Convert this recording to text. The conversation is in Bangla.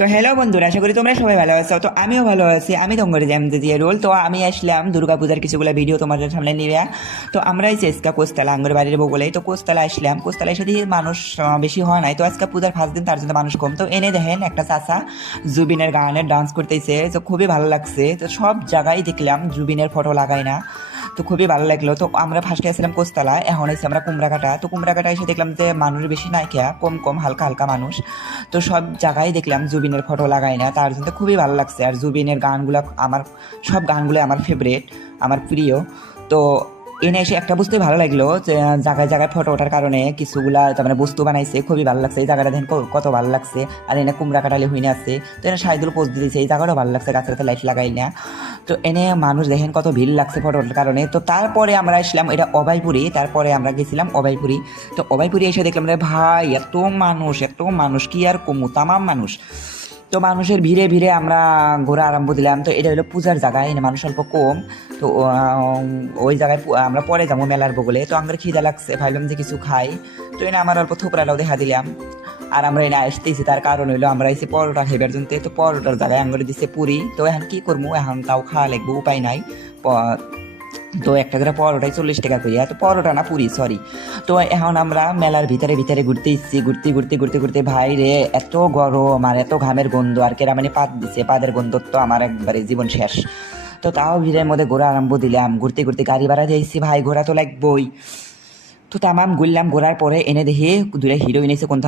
তো হ্যালো বন্ধুরা, আশা করি তোমরা সবাই ভালো আছো। তো আমিও ভালো আছি। আমি তোমার জ্যাম দিয়ে রোল। তো আমি আসলাম দুর্গাপূজার কিছুগুলো ভিডিও তোমাদের সামনে নিয়ে। তো আমরা এই চেষ্টা কোস্তালা আঙ্গুর বাড়ির বগলে, তো কোস্তালা আসলাম। কোস্তালা এসে দিয়ে মানুষ বেশি হয় নাই। তো আজকে পূজার ফার্স্ট দিন, তার জন্য মানুষ কম। তো এনে দেখেন একটা চাচা জুবিনের গানের ডান্স করতেছে, তো খুবই ভালো লাগছে। তো সব জায়গায় দেখলাম জুবিনের ফটো লাগাই না, তো খুবই ভালো লাগলো। তো আমরা ফার্স্টে আসলাম কোস্তালা, এখন এসে আমরা কুমড়াকাটা। তো কুমড়াকাটা এসে দেখলাম যে মানুষ বেশি নাই, খেয়া কম কম হালকা হালকা মানুষ। তো সব জায়গায় দেখলাম জুবিনের ফটো লাগাই না, তার জন্য খুবই ভালো লাগছে। আর জুবিনের গানগুলো আমার, সব গানগুলো আমার ফেভারিট, আমার প্রিয়। তো এনে এসে একটা বুঝতে ভালো লাগলো যে জায়গায় জায়গায় ফটো ওঠার কারণে কিছুগুলা তার মানে বস্তু বানাইছে, খুবই ভালো লাগছে। এই জায়গাটা দেখেন কত ভালো লাগছে। আর এনে কুমড়া কাটালি হইনে আছে, তো এনে সাইদুল পোস্ট দিয়েছে, এই জায়গাটাও ভালো লাগছে, গাছের লাইট লাগাই না। তো এনে মানুষ দেখেন কত ভিড় লাগছে ফটোর কারণে। তো তারপরে আমরা আসলাম এটা অভয়পুরি, তারপরে আমরা গেছিলাম অভয়পুরি। তো অভয়পুরি এসে দেখলাম রে ভাই, এত মানুষ এত মানুষ, কি আর কমু, তামাম মানুষ। তো মানুষের ভিড়ে ভিড়ে আমরা ঘোরা আরম্ভ দিলাম। তো এটা হলো পূজার জায়গায়, এনে মানুষ অল্প কম। তো ওই জায়গায় আমরা পরে যাবো মেলার বগলে। তো আমার খিদা লাগছে, ভাবলাম যে কিছু খাই। তো এনে আমার অল্প থোপড়াটাও দেখা দিলাম। আর আমরা এনে আসতেছি, তার কারণ হইলো আমরা এসে পরোটা খাইবার জন্য। তো পরোটার জায়গায় আঙ্গুরে দিছে পুরি। তো এখন কি করবো, এখন তাও খাওয়া লাগবো, উপায় নাই। প- তো একটা করে পরোটাই 40 টাকা করিয়া, তো পরোটা না পুরি, সরি। তো এখন আমরা মেলার ভিতরে ভিতরে ঘুরতে ইচ্ছি, ঘুরতে ঘুরতে ঘুরতে ঘুরতে ভাই রে, এত গরম আর এত ঘামের গন্ধ, আর কেরা মানে পাত দিছে, পাদের গন্ধ তো আমার একবারে জীবন শেষ। তো তাও ভিড়ের মধ্যে ঘোরা আরম্ভ দিলাম, ঘুরতে ঘুরতে গাড়ি ভাড়া দিয়েছি, ভাই ঘোরা তো লাগবই। তো তামাম ঘুরলাম, ঘোরার পরে এনে দেখি দুইটা হিরোইন এসে কোন